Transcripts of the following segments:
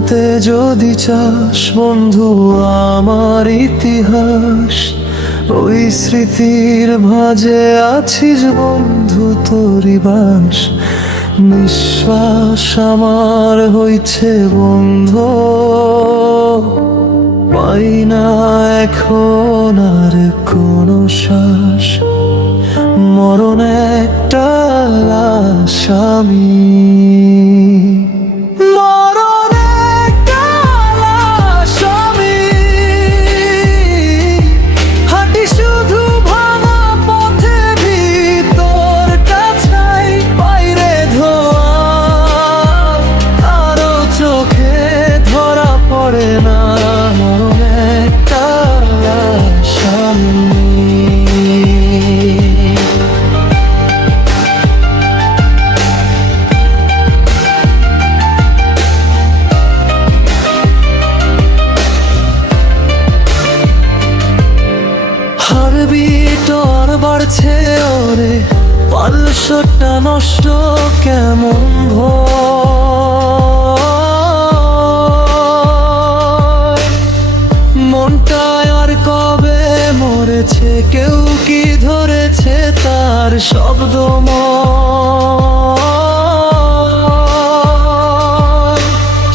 জানতে যদি চাস বন্ধু আমার ইতিহাস, ওই স্মৃতির ভাঁজে আছিস বন্ধু তোরই বাস। নিঃশ্বাস আমার হইছে বন্ধ, পাই না এখন আর কোনো শ্বাস। মরণ একটা লাশ আমি, মরণ একটা লাশ আমি। হাঁটি শুধু ভাঙা পথে ভিতরটা ছাই, বাইরে ধোয়া কারো চোখে ধরা পড়ে না। মরণ একটা লাশ আমি। হার্টবিট আর বাড়ছে ওরে, পালসটা নষ্ট কেমন ভয়। মনটায় আর কবে মরেছে, কেউ কি ধরেছে তার শব্দময়।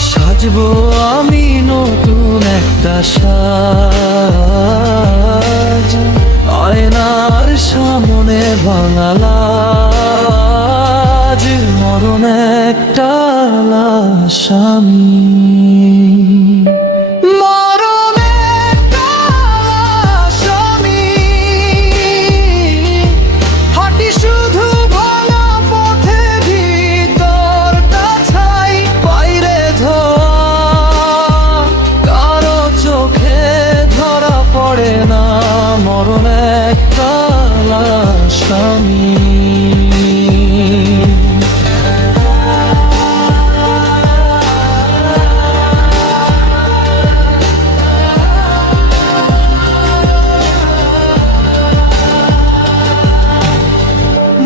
সাজবো আমি নতুন একটা সাজ, আয়নার সামনে ভাঙালাজ। মরণ একটা লাশ আমি, মরণ একটা লাশ আমি। হাঁটি শুধু ভাঙা পথে ভিতরটা ছাই, বাইরে ধোয়া কারো চোখে ধরা পড়ে না। মরণ একটা লাশ আমি।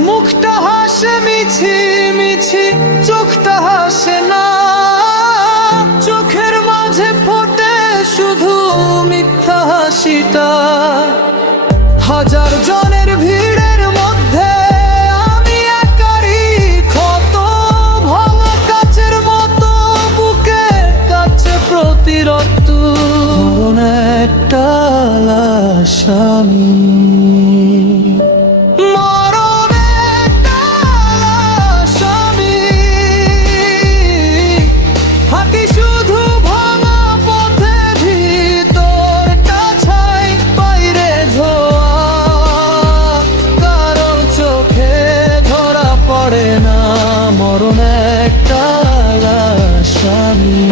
মুখটা হাসে মিছি মিছি, চোখটা হাসে না। চোখের মাঝে ফোটে শুধু মিথ্যা হাসিটা। হাজার জনের ভিড়ের মধ্যে আমি একারই ক্ষত, ভাঙা কাচের মতো বুকে কাছে প্রতিরত। মরণ একটা লাশ আমি, মরণ একটা লাশ আমি। হাঁটি শুধু ভাঙা পথে ভিতরটা ছাই, বাইরে ধোয়া কারো চোখে ধরা পড়ে না। মরণ একটা লাশ আমি।